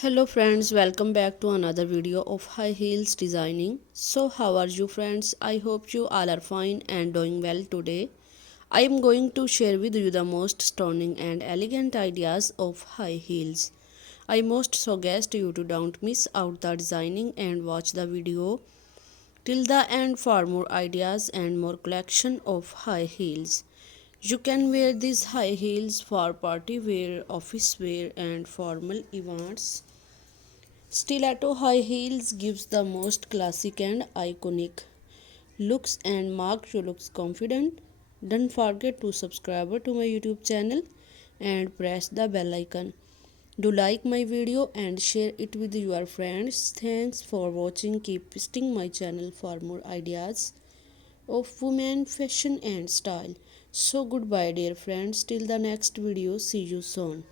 Hello friends, welcome back to another video of high heels designing. So how are you friends? I hope you all are fine and doing well today. I am going to share with you the most stunning and elegant ideas of high heels. I most suggest you to don't miss out the designing and watch the video till the end for more ideas and more collection of high heels. You can wear these high heels for party wear, office wear and formal events. Stiletto high heels gives the most classic and iconic looks and makes you look confident. Don't forget to subscribe to my YouTube channel and press the bell icon. Do like my video and share it with your friends. Thanks for watching. Keep visiting my channel for more ideas of women fashion and style. So goodbye dear friends till the next video. See you soon.